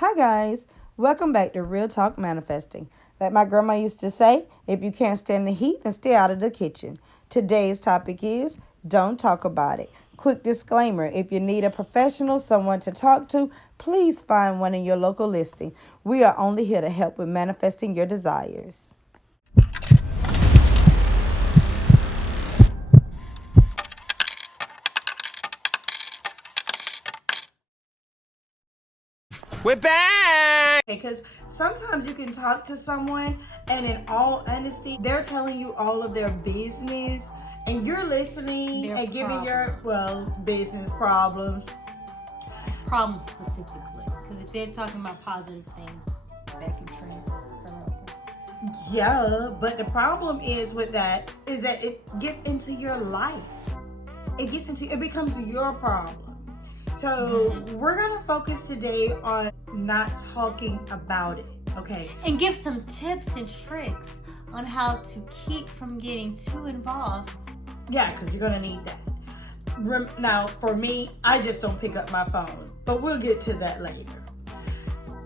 Hi, guys. Welcome back to Real Talk Manifesting. Like my grandma used to say, if you can't stand the heat, then stay out of the kitchen. Today's topic is don't talk about it. Quick disclaimer, if you need a professional, someone to talk to, please find one in your local listing. We are only here to help with manifesting your desires. We're back! Because sometimes you can talk to someone and in all honesty, they're telling you all of their business and you're listening Their and giving problem. your, business problems. It's problems specifically. Because if they're talking about positive things, that can transfer over. Yeah, but the problem is with that is that it gets into your life. It becomes your problem. So we're gonna focus today on not talking about it, okay? And give some tips and tricks on how to keep from getting too involved. Yeah, because you're gonna need that. Now, for me, I just don't pick up my phone, but we'll get to that later.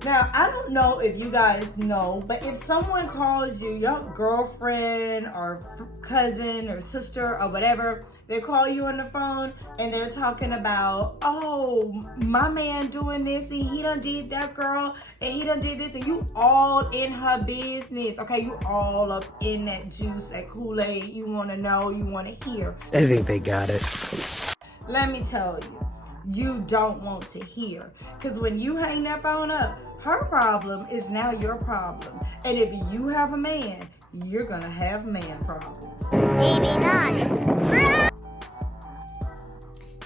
Now, I don't know if you guys know, but if someone calls you, your girlfriend or cousin or sister or whatever, they call you on the phone and they're talking about, oh, my man doing this and he done did that, girl, and he done did this, and you all in her business, okay? You all up in that juice, that Kool-Aid. You want to know, you want to hear. I think they got it. Let me tell you, you don't want to hear. Because when you hang that phone up, her problem is now your problem. And if you have a man, you're going to have man problems. Maybe not.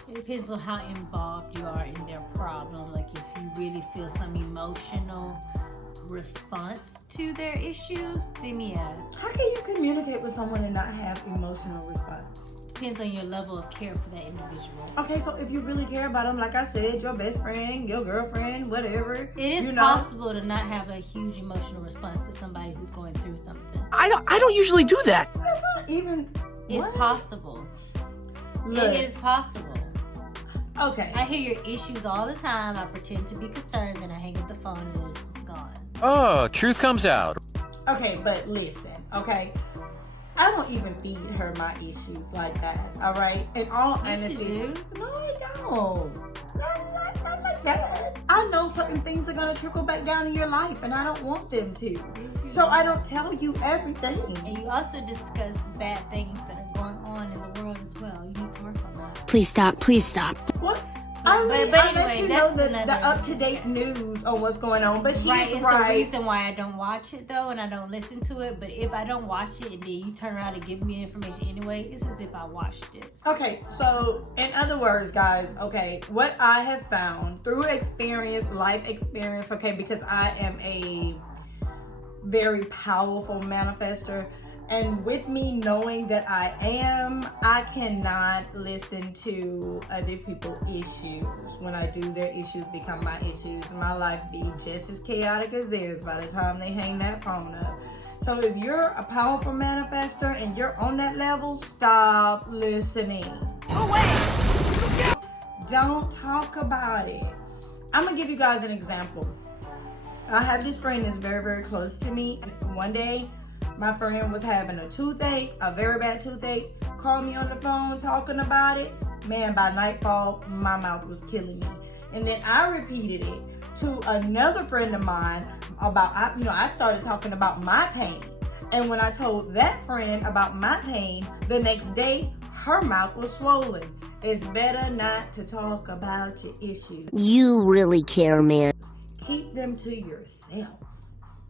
It depends on how involved you are in their problem. Like if you really feel some emotional response to their issues, then yeah. How can you communicate with someone and not have emotional response? Depends on your level of care for that individual. Okay, so if you really care about them, like I said, your best friend, your girlfriend, whatever. It is possible to not have a huge emotional response to somebody who's going through something. I don't usually do that. That's not even... It's what? possible. Look, It is possible. okay. I hear your issues all the time. I pretend to be concerned, then I hang up the phone and it's gone. Oh, truth comes out. Okay, but listen, okay? I don't even feed her my issues like that, all right? In all honesty, do. no, I don't. Not like that. I know certain things are gonna trickle back down in your life, and I don't want them to. So I don't tell you everything. And you also discuss bad things that are going on in the world as well. You need to work on that. Please stop. Please stop. What? But I let anyway, you know that's the another up-to-date news on what's going on, but she's Right, it's right. the reason why I don't watch it though, and I don't listen to it. But if I don't watch it and then you turn around and give me information anyway, it's as if I watched it. Okay, so in other words, guys, okay, what I have found through experience, life experience, okay, because I am a very powerful manifester, and with me knowing that I cannot listen to other people's issues. When I do, their issues become my issues. My life be just as chaotic as theirs by the time they hang that phone up. So if you're a powerful manifester and you're on that level, stop listening. Don't talk about it. I'm gonna give you guys an example. I have this friend that's very, very close to me. One day, my friend was having a toothache, a very bad toothache, called me on the phone talking about it. Man, by nightfall, my mouth was killing me. And then I repeated it to another friend of mine about, I started talking about my pain. And when I told that friend about my pain, the next day, her mouth was swollen. It's better not to talk about your issues. You really care, man. Keep them to yourself.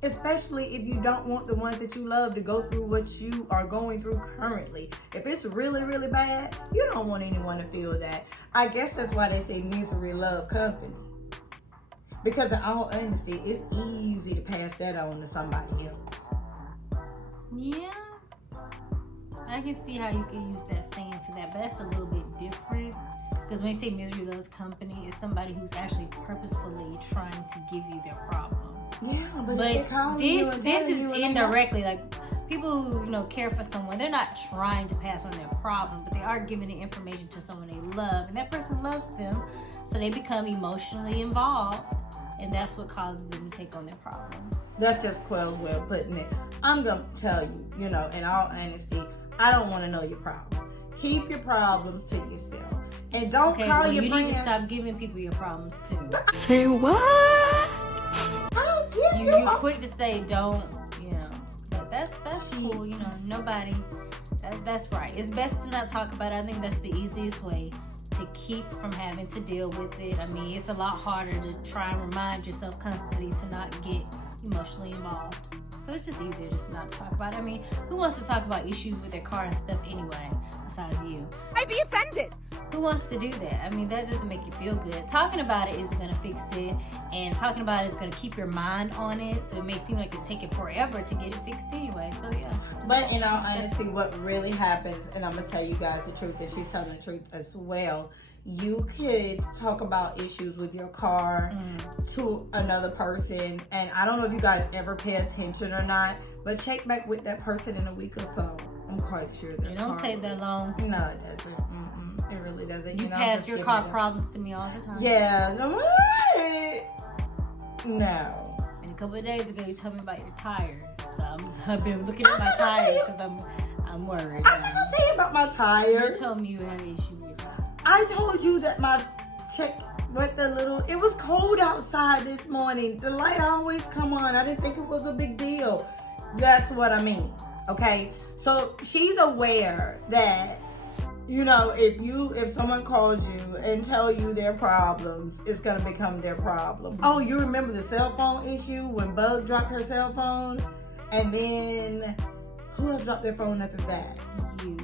Especially if you don't want the ones that you love to go through what you are going through currently. If it's really, really bad, you don't want anyone to feel that. I guess that's why they say misery love company. Because in all honesty, it's easy to pass that on to somebody else. Yeah, I can see how you can use that saying for that, but that's a little bit different. Because when you say misery loves company, it's somebody who's actually purposefully trying to give you their problem. Yeah, but this is indirectly, like people who care for someone, they're not trying to pass on their problem, but they are giving the information to someone they love, and that person loves them, so they become emotionally involved and that's what causes them to take on their problem. That's just Quell's way of putting it. I'm gonna tell you, in all honesty, I don't want to know your problem. Keep your problems to yourself, and don't call your you friends. need to stop giving people your problems too. Say what? I don't give You quick to say don't, but that's cool. Nobody. That's right. It's best to not talk about it. I think that's the easiest way to keep from having to deal with it. I mean, it's a lot harder to try and remind yourself constantly to not get emotionally involved. So it's just easier just not to talk about it. I mean, who wants to talk about issues with their car and stuff anyway, besides you? I'd be offended. Who wants to do that? I mean, that doesn't make you feel good. Talking about it isn't going to fix it, and talking about it is going to keep your mind on it, so it may seem like it's taking forever to get it fixed anyway. So yeah. But in all honesty, what really happens, and I'm gonna tell you guys the truth, and she's telling the truth as well. You could talk about issues with your car to another person, and I don't know if you guys ever pay attention or not, but check back with that person in a week or so. I'm quite sure that It don't take that long. No, it doesn't. It really doesn't. You pass your car problems to me all the time. Yeah. No. And a couple of days ago, you told me about your tires. So I've been looking at my tires because I'm worried. I'm not gonna tell you about my tires. You told me you had an issue with your tires. I told you that my check with the little. It was cold outside this morning. The light always come on. I didn't think it was a big deal. That's what I mean. Okay. So she's aware that. If someone calls you and tell you their problems, it's gonna become their problem. Oh, you remember the cell phone issue when Bug dropped her cell phone, and then who else dropped their phone after that? You.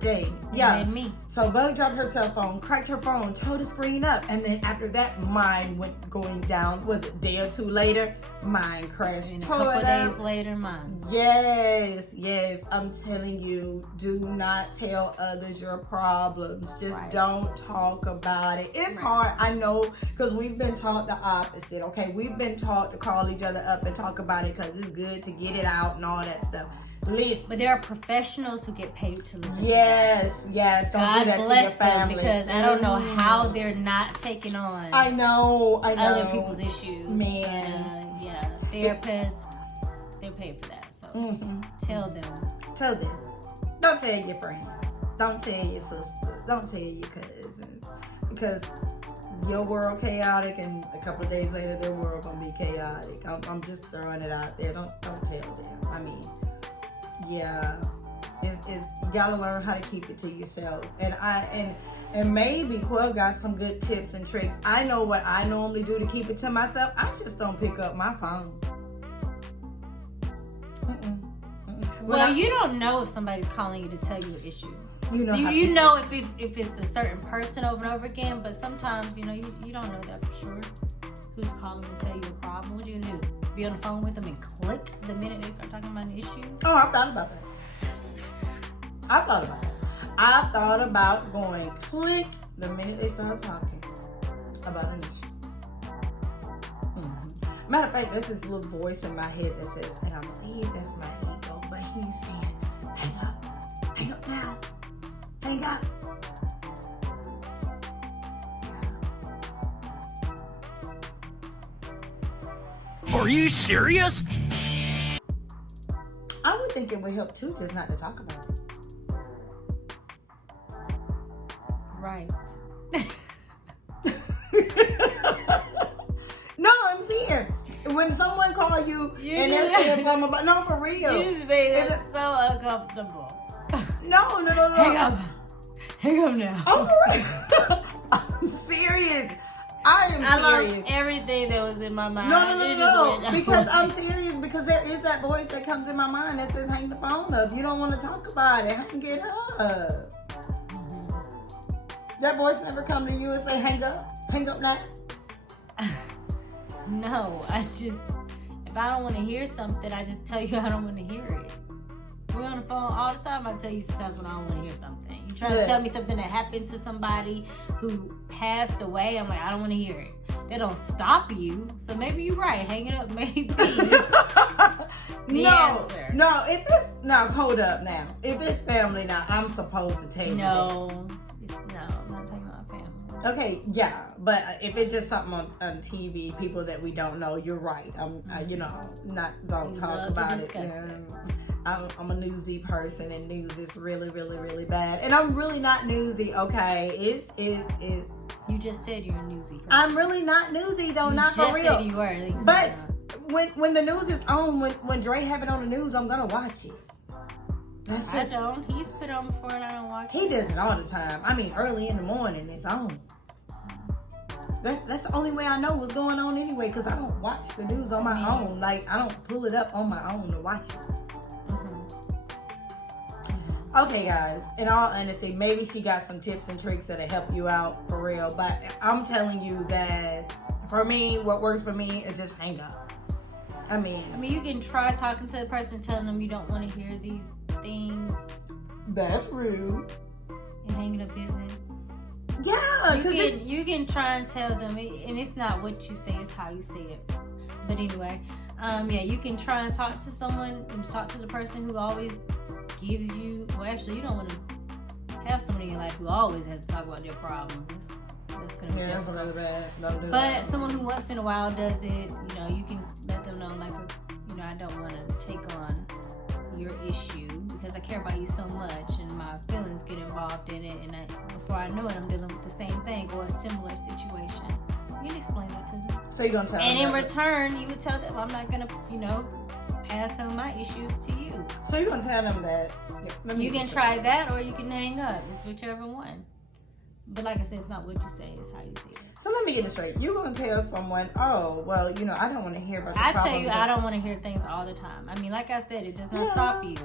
Dang. Yeah. And me. So Bug dropped her cell phone, cracked her phone, tore the screen up, and then after that, mine went going down. Was it a day or two later? Mine crashed. And a couple days later, mine. Yes. I'm telling you, do not tell others your problems. Just don't talk about it. It's hard, I know, because we've been taught the opposite, okay? We've been taught to call each other up and talk about it because it's good to get it out and all that stuff. Listen. But there are professionals who get paid to listen. Yes. Don't God do that bless to your family. them, because I don't know how they're not taking on I know. other people's issues. Man. Therapists, they're paid for that. So tell them. Don't tell your friends. Don't tell your sister. Don't tell your cousins. Because your world chaotic, and a couple of days later their world gonna be chaotic. I'm just throwing it out there. Don't tell them. I mean, yeah, it's you gotta learn how to keep it to yourself. And maybe Quell got some good tips and tricks. I know what I normally do to keep it to myself. I just don't pick up my phone. Well, you don't know if somebody's calling you to tell you an issue. You know if it's a certain person over and over again, but sometimes you don't know that for sure. Who's calling to tell you a problem? What are you gonna do? Be on the phone with them and click the minute they start talking about an issue? Oh, I've thought about that. I've thought about going click the minute they start talking about an issue. Matter of fact, there's this little voice in my head that says, and I believe that's my ego, but he's saying, hang up now, hang up. Are you serious? I would think it would help too, just not to talk about it. Right. No, I'm serious. When someone call you and they're saying something about, no, for real. You just made it so uncomfortable. No. Hang up now. I'm for real. I'm serious. I lost everything that was in my mind. No. Because I'm serious, because there is that voice that comes in my mind that says, hang the phone up. You don't want to talk about it. Hang it up. That voice never come to you and say, hang up now? No, if I don't want to hear something, I just tell you I don't want to hear it. We're on the phone all the time. I tell you sometimes when I don't want to hear something. You try to tell me something that happened to somebody who passed away. I'm like, I don't want to hear it. They don't stop you. So maybe you're right. Hang it up, maybe. Answer. No, hold up now. If it's family now, I'm supposed to tell you. No, I'm not talking about family. Okay, yeah, but if it's just something on TV, people that we don't know, you're right. You know, don't You talk love to about it. discuss it. I'm a newsy person, and news is really, really, really bad. And I'm really not newsy. Okay, it's. You just said you're a newsy person. I'm really not newsy though, You not just for real. said you were. At least But you're not. when the news is on, when Dre have it on the news, I'm gonna watch it. That's I just, don't. He's put on before and I don't watch he it. does it all the time. I mean, early in the morning, it's on. That's the only way I know what's going on anyway, because I don't watch the news on my own. Like, I don't pull it up on my own to watch it. Okay, guys, in all honesty, maybe she got some tips and tricks that'll help you out for real. But I'm telling you that for me, what works for me is just hang up. I mean, you can try talking to a person, telling them you don't want to hear these things, that's rude. and hanging up business. Yeah, You can try and tell them, and it's not what you say, it's how you say it. But anyway, yeah, you can try and talk to someone, and talk to the person who always gives you. Well, actually, you don't want to have someone in your life who always has to talk about their problems. That's gonna be that's difficult. really bad. Don't do But that. someone who once in a while does it, you can let them know, like, I don't want to take on your issue because I care about you so much, and my feelings get involved in it, and before I know it, I'm dealing with the same thing or a similar situation. You can explain that to them. So you're gonna tell And them in that. return, you would tell them, I'm not gonna, pass on my issues to you. So you're gonna tell them that. You can try that, or you can hang up. It's whichever one. But like I said, it's not what you say, it's how you say it. So let me get it straight. You're gonna tell someone, oh, well, I don't want to hear about the I problem. tell you, I don't want to hear things all the time. Like I said, it does not stop you.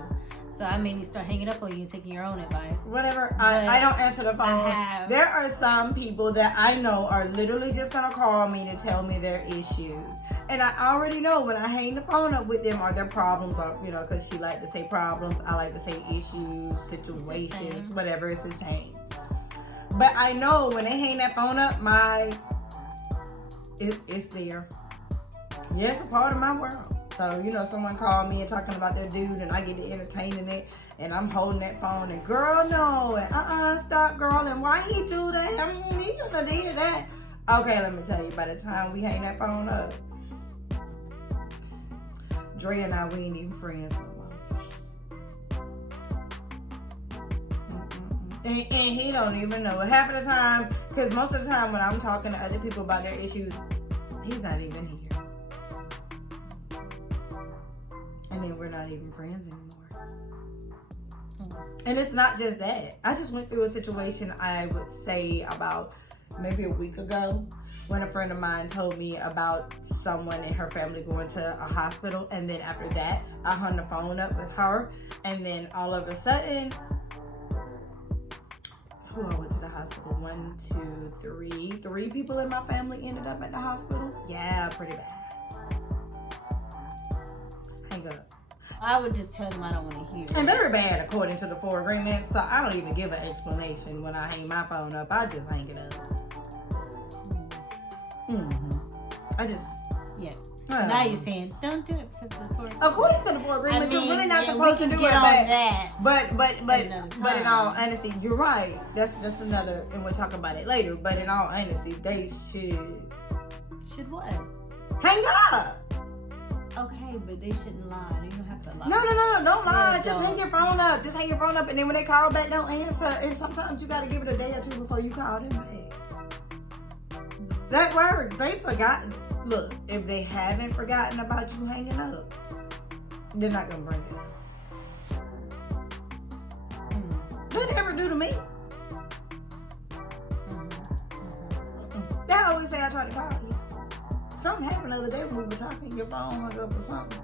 So I mean, you start hanging up on you and taking your own advice. Whatever. I don't answer the phone. There are some people that I know are literally just gonna call me to tell me their issues. And I already know when I hang the phone up with them, are their problems, or because she like to say problems, I like to say issues, situations, whatever. It's the same. But I know when they hang that phone up, it's there. Yeah, it's a part of my world. So, someone called me and talking about their dude, and I get to entertaining it, and I'm holding that phone, and girl, no, and stop, girl, and why he do that? He shouldn't have did that. Okay, let me tell you, by the time we hang that phone up, Dre and I, we ain't even friends no more. And he don't even know. Half of the time, because most of the time when I'm talking to other people about their issues, he's not even here. And then we're not even friends anymore. And it's not just that. I just went through a situation, I would say about maybe a week ago, when a friend of mine told me about someone in her family going to a hospital. And then after that, I hung the phone up with her. And then all of a sudden, who I went to the hospital? 1, 2, 3. 3 people in my family ended up at the hospital. Yeah, pretty bad. Hang up. I would just tell them I don't want to hear. And very bad according to the 4 agreements. So I don't even give an explanation when I hang my phone up. I just hang it up. I just, yeah. Now you're saying don't do it because of the 4 agreements. According to the 4 agreements, you're really not supposed to do get it. On that. But in all honesty, you're right. That's another, and we'll talk about it later. But in all honesty, they should what? Hang up. Okay, but they shouldn't lie. You don't have to lie. No, don't lie. Yeah, just hang your phone up. Just hang your phone up, and then when they call back, don't answer. And sometimes you gotta give it a day or 2 before you call them back. That works. They've forgotten. Look, if they haven't forgotten about you hanging up, they're not gonna bring it up. They never do to me. They always say I tried to call you. Something happened the other day when we were talking. Your phone hung up or something.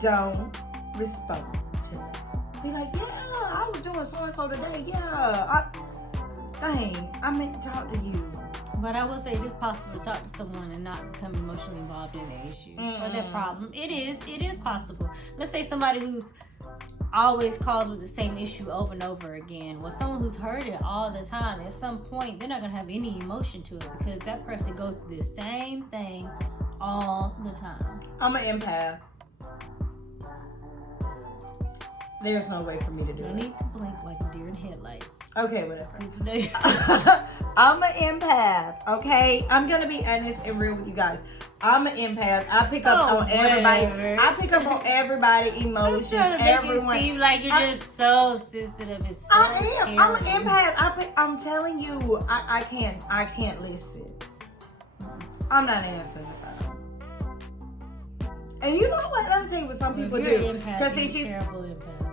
Don't respond to that. Be like, yeah, I was doing so and so today. Yeah, I meant to talk to you. But I will say it is possible to talk to someone and not become emotionally involved in their issue or their problem. It is possible. Let's say somebody who's always calls with the same issue over and over again. Well, someone who's heard it all the time, at some point, they're not going to have any emotion to it because that person goes through the same thing all the time. I'm an empath. There's no way for me to do No it. need to blink like a deer in headlights. Okay, whatever. Good to know you. I'm an empath, okay? I'm gonna be honest and real with you guys. I'm an empath. I pick up on everybody. I pick up on every emotions. I'm trying to make Everyone. it seem like you're just so sensitive. It's so I am. I'm an terrible. empath. I'm telling you, I can't listen. I'm not answering the phone. And you know what? Let me tell you what some people do. Because see, she's a terrible empath.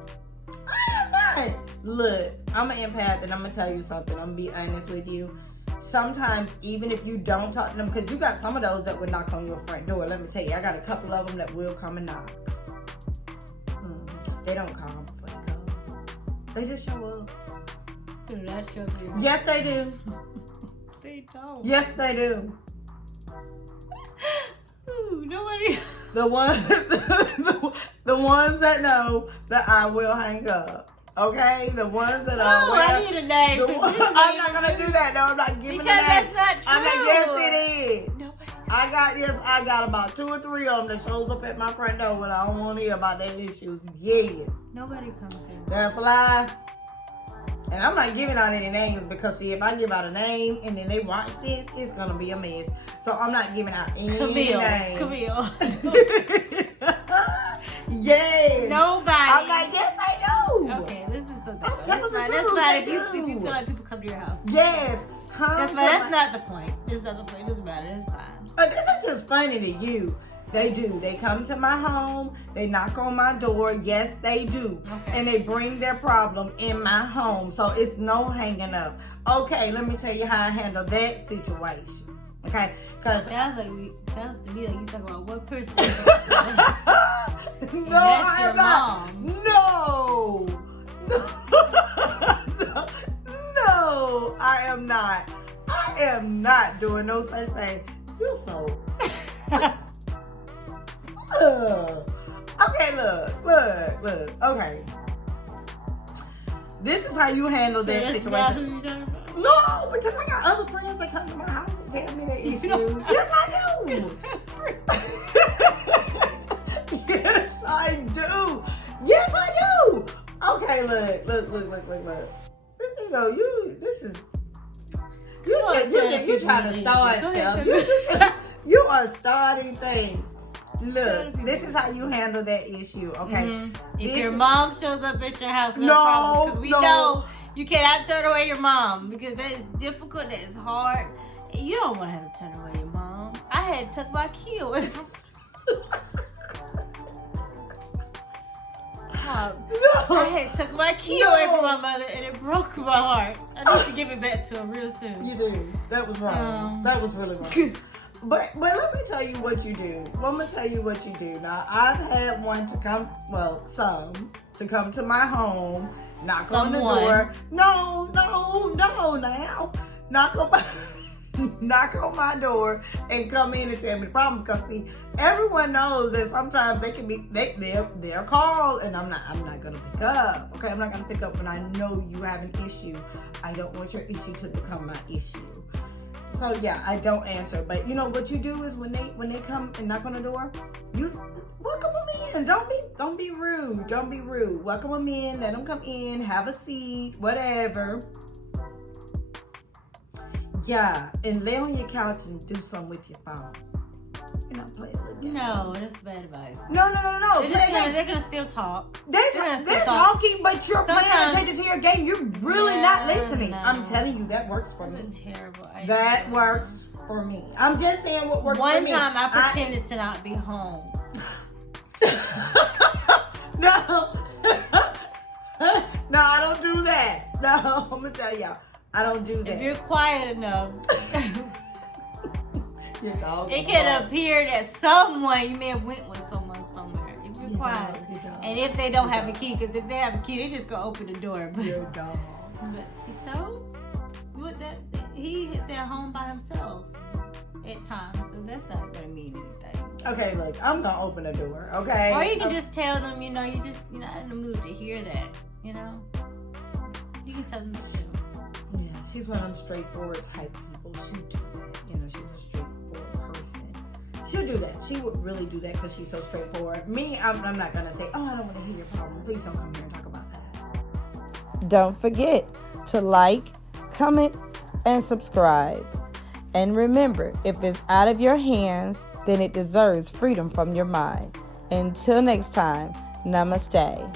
I am not. Look, I'm an empath, and I'm gonna tell you something. I'm gonna be honest with you. Sometimes, even if you don't talk to them, because you got some of those that would knock on your front door. Let me tell you, I got a couple of them that will come and knock. They don't call before they come. They just show up. Do not show up here. Yes, they do. They don't. Yes, they do. Ooh, nobody. The ones that know that I will hang up. Okay, the ones that are. Oh, I need a name. I'm not gonna do that. No, I'm not giving because a name. that's not true. I'm like, yes, it is. Nobody. I got about 2 or 3 of them that shows up at my front door when I don't want to hear about their issues. Yes, Nobody comes here. that's a lie. And I'm not giving out any names because see, if I give out a name and then they watch this, it's gonna be a mess. So I'm not giving out any names. Camille. Yes. Nobody. I'm like, yes, I do. Okay, this is something. I'm telling the That's truth, fine. I If you do. feel like people come to your house. Yes. Come That's to fine. That's my- not the point. That's not the point. It doesn't matter. It's fine. This is just funny to you. They do. They come to my home. They knock on my door. Yes, they do. Okay. And they bring their problem in my home. So it's no hanging up. Okay, let me tell you how I handle that situation. Okay? Because Sounds to me like you talking about one person. no, I am not. Mom. No. No, I am not. I am not doing no such thing. You so. Okay, look. Okay. This is how you handle that That's situation. not who you're talking about. No, because I got other friends that come to my house and tell me their issues. Yes, I do. Yes, I do. Yes, I do. Okay, look. You know, you're trying to start stuff. You are starting things. Look, this is how you handle that issue, okay? Mm-hmm. If This your is- mom shows up at your house with No, problems, because we no. know you cannot turn away your mom because that is difficult, that is hard. You don't want to have to turn away your mom. I had to tuck my key away from No. I had to tuck my key away from my mother and it broke my heart. I need to give it back to her real soon. You do. That was wrong. That was really wrong. But let me tell you what you do. Let me tell you what you do. Now, I've had one to come, well, some, to come to my home, knock on the door. No, now. Knock on my door and come in and tell me the problem. Because see, everyone knows that sometimes they can be they'll call and I'm not gonna pick up. Okay, I'm not gonna pick up when I know you have an issue. I don't want your issue to become my issue. So yeah, I don't answer. But you know what you do is when they come and knock on the door, you welcome them in. Don't be rude. Don't be rude. Welcome them in. Let them come in. Have a seat. Whatever. Yeah, and lay on your couch and do something with your phone. You're not playing a little game. No, that's bad advice. No. They're gonna still talk. They're talking, but you're paying attention to your game. You're really not listening. No. I'm telling you, that works for me. That's a terrible idea. That works for me. I'm just saying what works for One me. time I pretended to not be home. No. No, I don't do that. No, I'm gonna tell y'all, I don't do that. If you're quiet enough, Your dog it is can barking. appear that someone, you may have went with someone somewhere. If you're quiet. Your dog. And if they don't have a key, because if they have a key, they just go open the door. But, Your dog. so, what that he hits at home by himself at times, so that's not gonna mean anything. Okay, look, I'm gonna open the door, okay? Or you can just tell them, you're not in the mood to hear that, You can tell them the truth. Yeah, she's one of them straightforward type people. She'll do that. She's a straightforward person. She'll do that. She would really do that because she's so straightforward. Me, I'm not gonna say, oh, I don't want to hear your problem. Please don't come here and talk about that. Don't forget to like, comment, and subscribe. And remember, if it's out of your hands, then it deserves freedom from your mind. Until next time, namaste.